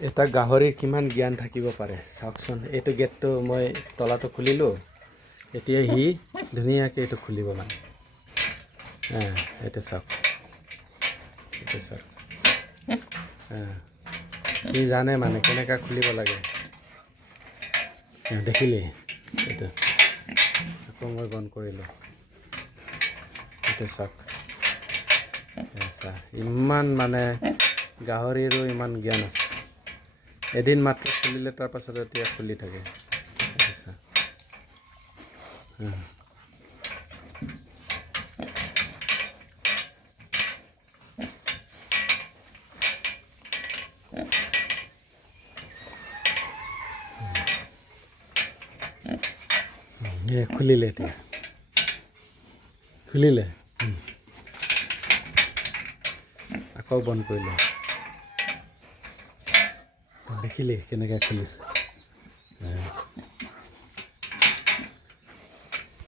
এটা গাহৰিৰ কিমান জ্ঞান থাকিব পাৰে চাওকচোন। এইটো গেটটো মই তলাটো খুলিলোঁ, এতিয়া সি ধুনীয়াকৈ এইটো খুলিব মানে। এইটো চাওক, এইটো চাওক। সি জানে মানে কেনেকৈ খুলিব লাগে। দেখিলি এইটো, আকৌ মই বন্ধ কৰিলোঁ। এইটো চাওক, ইমান মানে গাহৰিৰো ইমান জ্ঞান আছে। এদিন মাত্ৰ খুলিলে তাৰপাছত এতিয়া খুলি থাকে। খুলিলে এতিয়া, খুলিলে আকৌ বন্ধ কৰিলে। দেখিলি কেনেকৈ খুলিছে।